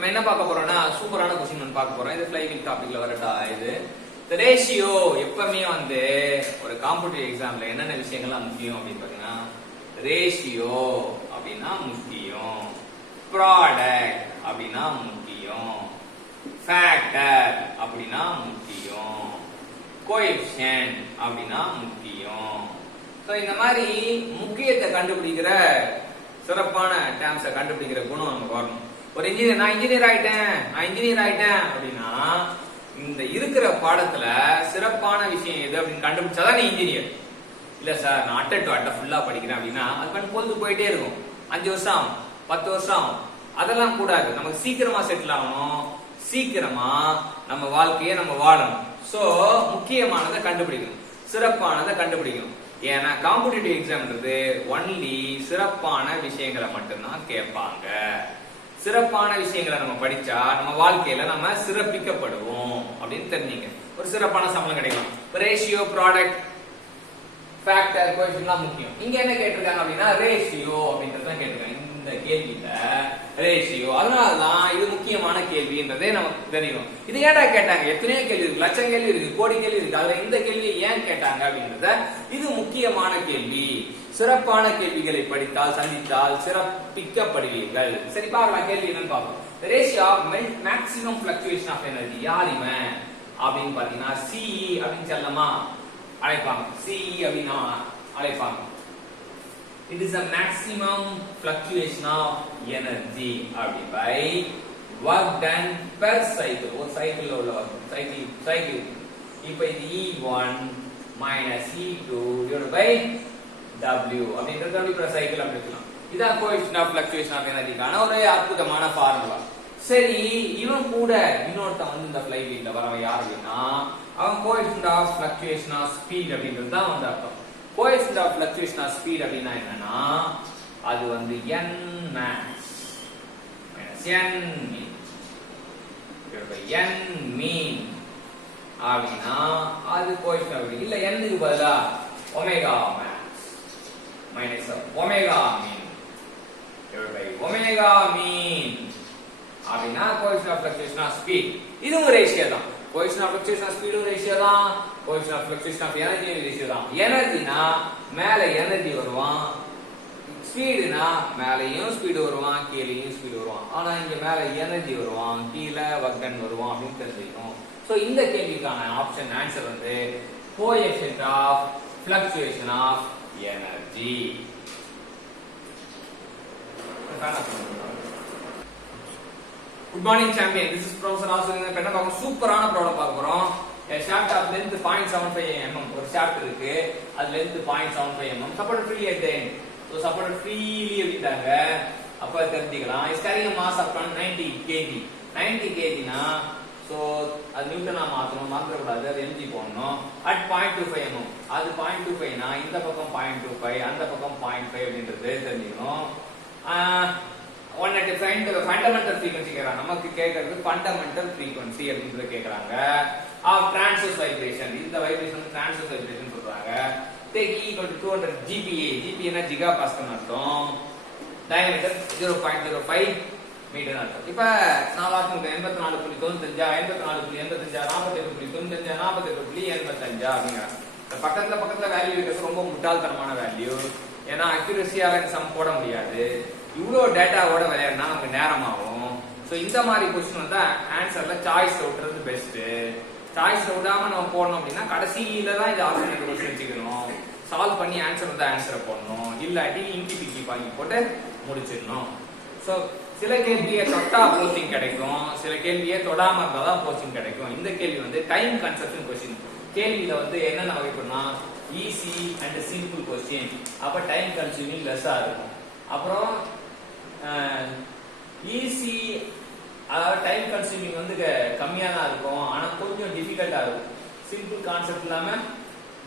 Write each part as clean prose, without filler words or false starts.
நம்ம என்ன பார்க்க போறோம்னா சூப்பரான क्वेश्चन ஒன்னு பார்க்க போறோம். இது ஃளைவீல் டாபிக்ல வரடா. இது the ratio எப்பவுமே வந்து ஒரு காம்படிட்டிவ் எக்ஸாம்ல என்னென்ன விஷயங்கள்லாம் முக்கியம் அப்படின்னு பாத்தீங்கன்னா ரேஷியோ அப்படின்னா முக்கியம், ப்ராடக்ட் அப்படின்னா முக்கியம், ஃபேக்டர் அப்படின்னா முக்கியம், கோஎஃபிஷியன்ட் அப்படின்னா முக்கியம். சோ இந்த மாதிரி முக்கியத்தை கண்டுபிடிக்கிற சிறப்பான டேர்ம்ஸை கண்டுபிடிக்கிற குணம் நமக்கு வரணும். ஒரு இன்ஜினியர் நான் இன்ஜினியர் ஆயிட்டேன் அப்படின்னா இந்த இருக்கிற பாடத்துல சிறப்பான விஷயம் எது அப்படின்னு கண்டுபிடிச்சாதான் நீ இன்ஜினியர். இல்ல சார் நான் அட்டை டு அட்டை ஃபுல்லா படிக்கிறேன் அப்படின்னா அது பண்ணி பொழுது போயிட்டே இருக்கும். 5 வருஷம் ஆகும், 10 வருஷம் ஆகும். அதெல்லாம் கூடாது. நமக்கு சீக்கிரமா செட்டில் ஆகணும், சீக்கிரமா நம்ம வாழ்க்கையை நம்ம வாழணும். சோ முக்கியமானதை கண்டுபிடிக்கணும், சிறப்பானதை கண்டுபிடிக்கணும். ஏன்னா காம்படிட்டிவ் எக்ஸாம்ன்றது ஒன்லி சிறப்பான விஷயங்களை மட்டும்தான் கேட்பாங்க. சிறப்பான விஷயங்களை நம்ம படிச்சா நம்ம வாழ்க்கையில நம்ம சிறப்பிக்கப்படுவோம் அப்படின்னு தெரிஞ்சீங்க. ஒரு சிறப்பான சம்பளம் கிடைக்கும். ரேஷியோ, ப்ராடக்ட், ஃபேக்டர், கோஎஃபிஷியன்ட்லாம் முக்கியம். இங்க என்ன கேட்டிருக்காங்க அப்படின்னா ரேஷியோ அப்படின்றத கேட்டிருக்காங்க. இந்த கேள்வியில ரேஷியோ, அதனாலதான் இது முக்கியமான கேள்வின்றதே நமக்கு தெரியும். இது ஏன்டா கேட்டாங்க? எத்தனையோ கேள்வி இருக்கு, லட்சம் கேள்வி இருக்கு, கோடி கேள்வி இருக்கு. அதுல இந்த கேள்வியை ஏன் கேட்டாங்க அப்படின்றத இது முக்கியமான கேள்வி. சிறப்பான கேள்விகளை படித்தால் சந்தித்தால் சிறப்பிக்கப்படுவீர்கள். சரி பார்க்கலாம் கேள்வி என்னன்னு பார்ப்போம். Ratio of maximum fluctuation of energy யார் இவன் அப்படின்னு பாத்தீங்கன்னா சிஇ அப்படின்னு சொல்லமா அழைப்பாங்க. சிஇ அப்படின்னா அழைப்பாங்க. It is a maximum fluctuation of energy by work done per cycle. ஒரு சைக்கிள்ல உள்ள சைக்கிள். இப்போ இது E1 minus E2 divided by W அப்படின்றது W per cycle அப்படி இருக்கலாம். இதான் coefficient of fluctuation of energy கான ஒரு அற்புதமான ஃபார்முலா. சரி, இவன் கூட இன்னொருத்தன் வந்து இந்த ஃளைவீல்ல வரவன் யார் அப்படின்னா அவன் coefficient of fluctuation of speed அப்படின்றது தான் வந்து அர்த்தம். coefficient of fluctuation of speed அப்படின்னா என்னன்னா அது வந்து n max minus n mean divided by n mean அப்படின்னா அது coefficient of இல்ல n க்கு பதிலா omega max minus omega mean divided by omega mean அப்படின்னா coefficient of fluctuation of speed. இதுவும் ரேஷியோ தான். coefficient of fluctuation of speed ratio தான், coefficient of fluctuation of energy ratio தான். எனர்ஜினா மேல எனர்ஜி வருவான், ஸ்பீடுனா மேலையும் ஸ்பீடு வருவான், கீழேயும் ஸ்பீடு வருவான். ஆனா இங்க மேல எனர்ஜி வருவான், கீழே வர்க் டன் வருவான் அப்படின்னு தெரிஞ்சுக்கணும். சோ இந்த கேள்விக்கான ஆப்ஷன் ஆன்சர் வந்து coefficient of fluctuation of energy. Good morning champion, this is Professor Asu. இந்த பெண்ணை பார்க்க சூப்பரான ப்ராப்ளம் பார்க்க போறோம். ஷாஃப்ட் ஆஃப் லென்த் 0.75 mm ஒரு ஷாஃப்ட் இருக்கு, அது length 0.75 mm support free at the end. So support freely அப்படிட்டாங்க. அப்ப தெரிஞ்சுக்கலாம் is carrying mass up to 90 kg. 90 kg னா சோ அது நியூட்டனா மாத்தணும், மாத்த கூடாது, அது mg போடணும். அட் 0.25 mm அது 0.25 னா இந்த பக்கம் 0.25 அந்த பக்கம் 0.5 அப்படின்றது தெரிஞ்சுக்கணும். ஒன் அட் ஃபண்டமெண்டல் ஃப்ரீக்வன்சி கேக்குறாங்க. நமக்கு கேக்குறது ஃபண்டமெண்டல் ஃப்ரீக்வன்சி அப்படின்றத கேக்குறாங்க. ஆஃப் டிரான்ஸ்வர்ஸ் வைப்ரேஷன், இந்த வைப்ரேஷன் டிரான்ஸ்வர்ஸ் வைப்ரேஷன் சொல்றாங்க. Take equal to 200 GPa. GPa னா ஜிகா பாஸ்கல் அர்த்தம். டயாமீட்டர் 0.05 மீட்டர் அர்த்தம். இப்ப நான் வாட்ச் 84.95 84.85 48.95 48.85 அப்படிங்கிறாங்க. பக்கத்துல வேல்யூ இருக்கிறது ரொம்ப முட்டாள்தனமான வேல்யூ. ஏன்னா அக்யூரசியால சம் போட முடியாது. இவ்வளவு டேட்டாவோட விளையாடுனா நமக்கு நேரம் ஆகும். சோ இந்த மாதிரி क्वेश्चन வந்தா ஆன்சர்ல சாய்ஸ் விட்டுறது பெஸ்ட். சாய்ஸ் விடாம நம்ம போடணும் அப்படின்னா கடைசியில தான் இது ஆல்டர்னேட்டிவ் क्वेश्चन வச்சுக்கணும். சால்வ் பண்ணி ஆன்சர் வந்தா ஆன்சரை போடணும், இல்லாட்டி இங்கி பிக்கி வாங்கி போட்டு முடிச்சிடணும். சோ சில கேள்வியை தொட்டா போஸ்டிங் கிடைக்கும், சில கேள்வியை தொடாம இருந்தா தான் போஸ்டிங் கிடைக்கும். இந்த கேள்வி வந்து டைம் கன்சப்ஷன் क्वेश्चन. கேள்வியில வந்து என்னென்ன வகைப்படுனா ஈஸி அண்ட் சிம்பிள் क्वेश्चन. அப்ப டைம் கன்சூமிங் லெஸ்ஸா இருக்கும். அப்புறம் ஈஸி அதாவது டைம் கன்சூமிங் வந்து கம்மியா தான் இருக்கும், ஆனா கொஞ்சம் டிஃபிகல்ட்டா இருக்கும். சிம்பிள் கான்செப்ட் இல்லாம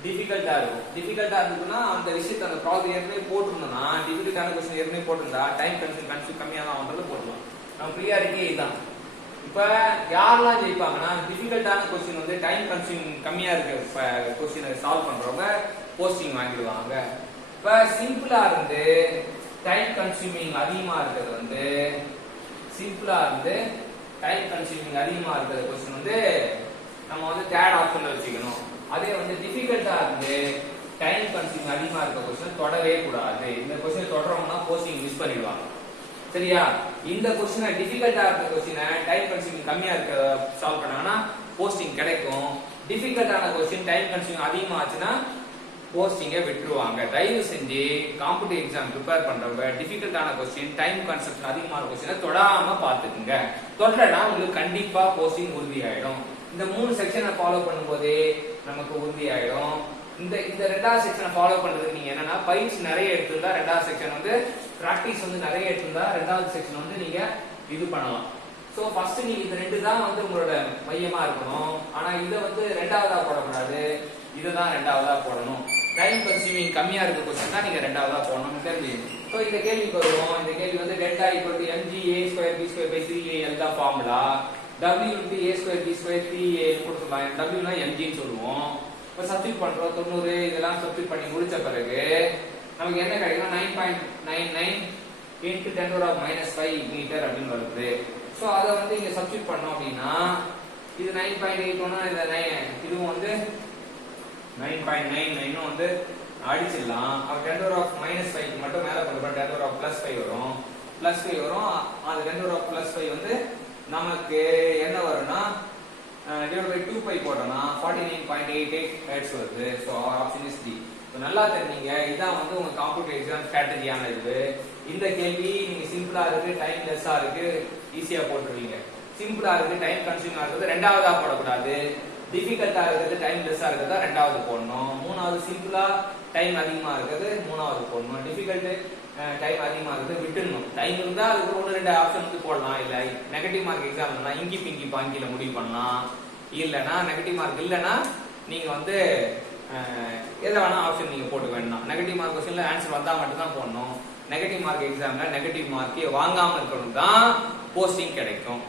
டிஃபிகல்ட்டா இருக்கும். டிஃபிகல்ட்டா இருந்ததுன்னா அந்த விஷயத்தை அந்த ப்ராப்ளம் ஏற்கனவே போட்டுருந்தோம்னா டிஃபிகல்ட்டான क्वेश्चन ஏற்கனவே போட்டிருந்தா டைம் கன்சூம் கம்மியா தான் வந்து போட்டுருவோம். நம்ம ப்ரியாரிட்டியே இதுதான். இப்ப யாரெல்லாம் ஜெயிப்பாங்கன்னா டிஃபிகல்ட்டான क्वेश्चन வந்து டைம் கன்சூம் கம்மியா இருக்க क्वेश्चन சால்வ் பண்றவங்க போஸ்டிங் வாங்கிடுவாங்க. இப்ப சிம்பிளா இருந்து டைம் கன்சூமிங் அதிகமா இருக்கிறது வந்து சிம்பிளா இருந்து டைம் கன்சியூமிங் அதிகமா இருக்கிற கொஸ்டின் வந்து நம்ம வந்து தேர்ட் ஆப்ஷன்ல வச்சுக்கணும். அதே வந்து டிஃபிகல்ட்டா இருந்து டைம் கன்சியூமிங் அதிகமா இருக்க கொஸ்டின் தொடவே கூடாது. இந்த கொஸ்டின் தொடறோம்னா போஸ்டிங் மிஸ் பண்ணிடுவாங்க. சரியா? இந்த கொஸ்டினை டிஃபிகல்ட்டா இருக்க கொஸ்டினை டைம் கன்சியூமிங் கம்மியா இருக்க சால்வ் பண்ணாங்கன்னா போஸ்டிங் கிடைக்கும். டிஃபிகல்ட்டான கொஸ்டின் டைம் கன்சியூமிங் அதிகமா ஆச்சுன்னா போஸ்டிங்கை விட்டுருவாங்க. தயவு செஞ்சு காம்படிட்டிவ் எக்ஸாம் ப்ரிப்பேர் பண்றவங்க டிஃபிகல்ட்டான கொஸ்டின் டைம் கன்செப்ஷன் அதிகமான கொஸ்டினை தொடாம பாத்துக்குங்க. தொடரனா உங்களுக்கு கண்டிப்பா போஸ்டிங் உறுதி ஆயிடும். இந்த 3 செக்ஷனை ஃபாலோ பண்ணும்போதே நமக்கு உறுதி ஆயிடும். இந்த ரெண்டாவது செக்ஷனை ஃபாலோ பண்றதுக்கு நீங்க என்னன்னா பயிற்சி நிறைய எடுத்திருந்தா ரெண்டாவது செக்ஷன் வந்து பிராக்டிஸ் வந்து நிறைய எடுத்திருந்தா ரெண்டாவது செக்ஷன் வந்து நீங்க இது பண்ணலாம். சோ ஃபர்ஸ்ட் நீங்க இந்த ரெண்டு தான் வந்து உங்களோட மையமா இருக்கணும். ஆனா இத வந்து ரெண்டாவதா போடக்கூடாது, இதுதான் ரெண்டாவதா போடணும். டைம் கன்சியூமிங் கம்மியா இருக்க கொஸ்டின் தான் நீங்க ரெண்டாவதா போடணும். தெரிஞ்சு சோ இந்த கேள்விக்கு வருவோம். இந்த கேள்வி வந்து delta equal to mg a2 b2 by 3a தான் formula. w into a2 b2 3a கொடுத்துக்கலாம். w னா mg ன்னு சொல்லுவோம். இப்ப சப்ஸ்டிட் பண்றோம். 90 இதெல்லாம் சப்ஸ்டிட் பண்ணி முடிச்ச பிறகு நமக்கு என்ன கிடைக்கும்? 9.99 into 10⁻⁻5 மீட்டர் அப்படின்னு வருது. சோ அத வந்து இங்க சப்ஸ்டிட் பண்ணோம் அப்படின்னா இது 9.81 இதுவும் வந்து 9.99 வந்து அடிச்சிடலாம். அப்ப 10⁻⁻5 மட்டும் மேல கொண்டு போய் 10⁻+5 வரும். +5 வரும். அது 10⁻+5 வந்து நமக்கு என்ன வரும்னா divided by 2π போட்டோம்னா 49.88 ஹெர்ட்ஸ் வருது. So option is D. நல்லா தெரிஞ்சீங்க. இதான் வந்து உங்க காம்படிட்டிவ் எக்ஸாம் ஸ்ட்ராட்டஜியான இது. இந்த கேள்வி நீங்க சிம்பிளா இருக்கு, டைம் லெஸ்ஸா இருக்கு, ஈஸியா போட்டுருவீங்க. சிம்பிளா இருக்கு, டைம் கன்சியூமிங்கா இருக்குது ரெண்டாவதா போடக்கூடாது. டிஃபிகல்ட்டா இருக்குது, டைம் லெஸ்ஸா இருக்கிறதா ரெண்டாவது போடணும். மூணாவது சிம்பிளா டைம் அதிகமா இருக்குது மூணாவது போடணும். டிஃபிகல்ட் டைம் அதிகமா இருக்குது விட்டுடணும். டைம் இருந்தா அதுக்கு 1-2 ஆப்ஷன் வந்து போடலாம். இல்ல நெகட்டிவ் மார்க் எக்ஸாம் இங்கி பிங்கி பாங்கில முடிவு பண்ணலாம். இல்லனா நெகட்டிவ் மார்க் இல்லனா நீங்க வந்து எதை வேணா ஆப்ஷன் நீங்க போட்டு வேண்டாம். நெகட்டிவ் மார்க் கொஸ்டின்ல ஆன்சர் வந்தா மட்டும் தான் போடணும். நெகட்டிவ் மார்க் எக்ஸாம்ல நெகட்டிவ் மார்க்கே வாங்காம இருக்கணும் தான் போஸ்டிங் கிடைக்கும்.